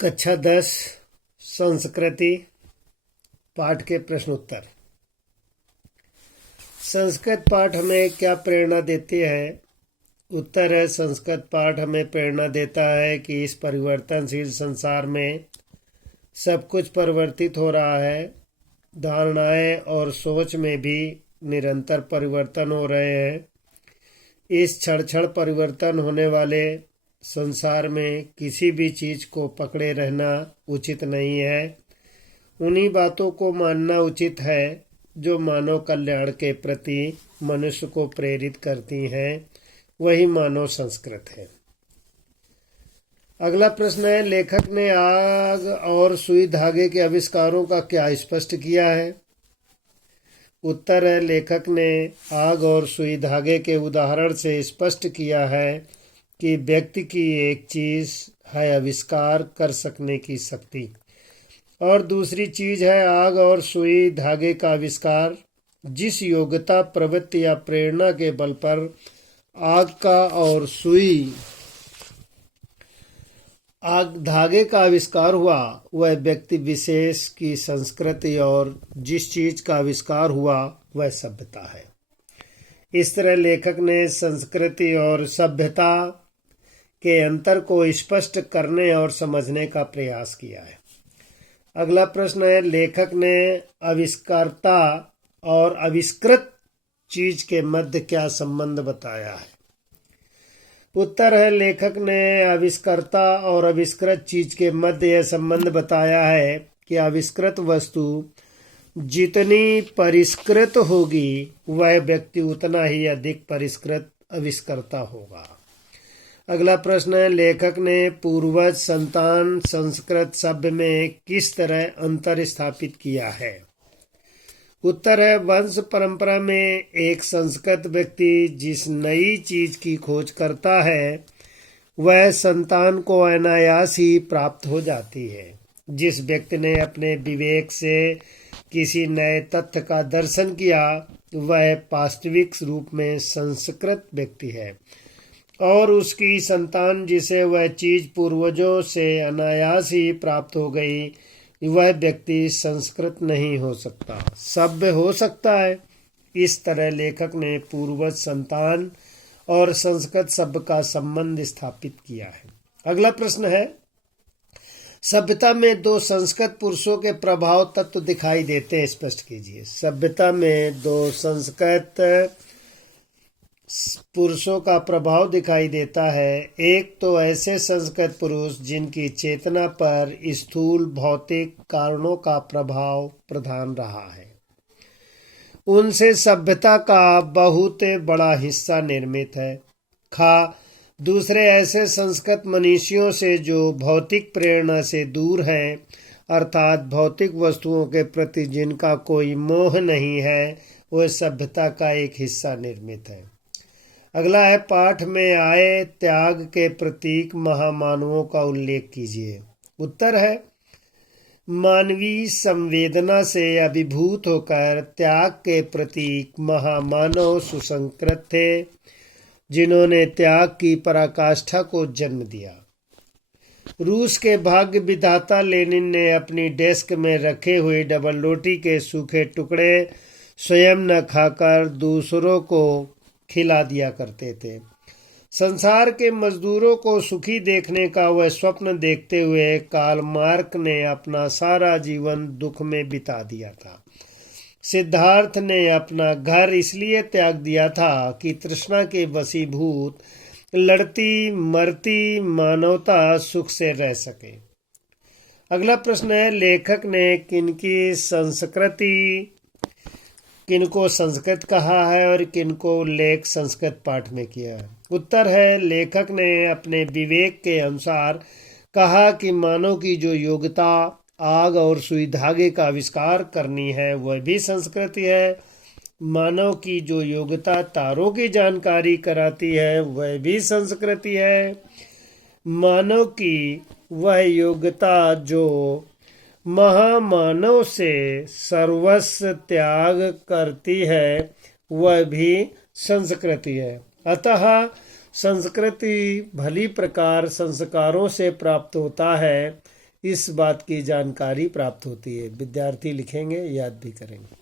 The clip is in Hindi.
कक्षा 10 संस्कृति पाठ के प्रश्न उत्तर। संस्कृत पाठ हमें क्या प्रेरणा देती है? उत्तर है, संस्कृत पाठ हमें प्रेरणा देता है कि इस परिवर्तनशील संसार में सब कुछ परिवर्तित हो रहा है। धारणाएं और सोच में भी निरंतर परिवर्तन हो रहे हैं। इस क्षण परिवर्तन होने वाले संसार में किसी भी चीज को पकड़े रहना उचित नहीं है। उन्हीं बातों को मानना उचित है जो मानव कल्याण के प्रति मनुष्य को प्रेरित करती हैं। वही मानव संस्कृत है। अगला प्रश्न है, लेखक ने आग और सुई धागे के आविष्कारों का क्या स्पष्ट किया है? उत्तर है, लेखक ने आग और सुई धागे के उदाहरण से स्पष्ट किया है कि व्यक्ति की एक चीज है आविष्कार कर सकने की शक्ति, और दूसरी चीज है आग और सुई धागे का आविष्कार। जिस योग्यता, प्रवृत्ति या प्रेरणा के बल पर आग धागे का आविष्कार हुआ, वह व्यक्ति विशेष की संस्कृति, और जिस चीज का आविष्कार हुआ वह सभ्यता है। इस तरह लेखक ने संस्कृति और सभ्यता के अंतर को स्पष्ट करने और समझने का प्रयास किया है। अगला प्रश्न है, लेखक ने आविष्कारता और आविष्कृत चीज के मध्य क्या संबंध बताया है? उत्तर है, लेखक ने आविष्कर्ता और आविष्कृत चीज के मध्य यह संबंध बताया है कि आविष्कृत वस्तु जितनी परिष्कृत होगी वह व्यक्ति उतना ही अधिक परिष्कृत आविष्कर्ता होगा। अगला प्रश्न है, लेखक ने पूर्वज संतान संस्कृत शब्द में किस तरह अंतर स्थापित किया है? उत्तर है, वंश परंपरा में एक संस्कृत व्यक्ति जिस नई चीज की खोज करता है वह संतान को अनायास ही प्राप्त हो जाती है। जिस व्यक्ति ने अपने विवेक से किसी नए तथ्य का दर्शन किया वह वास्तविक रूप में संस्कृत व्यक्ति है, और उसकी संतान जिसे वह चीज पूर्वजों से अनायास ही प्राप्त हो गई वह व्यक्ति संस्कृत नहीं हो सकता, सभ्य हो सकता है। इस तरह लेखक ने पूर्वज संतान और संस्कृत शब्द का संबंध स्थापित किया है। अगला प्रश्न है, सभ्यता में दो संस्कृत पुरुषों के प्रभाव तत्व दिखाई देते हैं, स्पष्ट कीजिए। सभ्यता में दो संस्कृत पुरुषों का प्रभाव दिखाई देता है। एक तो ऐसे संस्कृत पुरुष जिनकी चेतना पर स्थूल भौतिक कारणों का प्रभाव प्रधान रहा है, उनसे सभ्यता का बहुत बड़ा हिस्सा निर्मित है। दूसरे ऐसे संस्कृत मनीषियों से जो भौतिक प्रेरणा से दूर हैं, अर्थात भौतिक वस्तुओं के प्रति जिनका कोई मोह नहीं है, वह सभ्यता का एक हिस्सा निर्मित है। अगला है, पाठ में आए त्याग के प्रतीक महामानवों का उल्लेख कीजिए। उत्तर है, मानवीय संवेदना से अभिभूत होकर त्याग के प्रतीक महामानव सुसंस्कृत थे, जिन्होंने त्याग की पराकाष्ठा को जन्म दिया। रूस के भाग्य विधाता लेनिन ने अपनी डेस्क में रखे हुए डबल रोटी के सूखे टुकड़े स्वयं न खाकर दूसरों को खिला दिया करते थे। संसार के मजदूरों को सुखी देखने का वह स्वप्न देखते हुए कार्ल मार्क्स ने अपना सारा जीवन दुख में बिता दिया था। सिद्धार्थ ने अपना घर इसलिए त्याग दिया था कि तृष्णा के वशीभूत लड़ती मरती मानवता सुख से रह सके। अगला प्रश्न है, लेखक ने किनको संस्कृत कहा है और किनको उल्लेख संस्कृत पाठ में किया है? उत्तर है, लेखक ने अपने विवेक के अनुसार कहा कि मानव की जो योग्यता आग और सुई धागे का आविष्कार करनी है वह भी संस्कृति है। मानव की जो योग्यता तारों की जानकारी कराती है वह भी संस्कृति है। मानव की वह योग्यता जो महामानव से सर्वस्व त्याग करती है वह भी संस्कृति है। अतः संस्कृति भली प्रकार संस्कारों से प्राप्त होता है, इस बात की जानकारी प्राप्त होती है। विद्यार्थी लिखेंगे, याद भी करेंगे।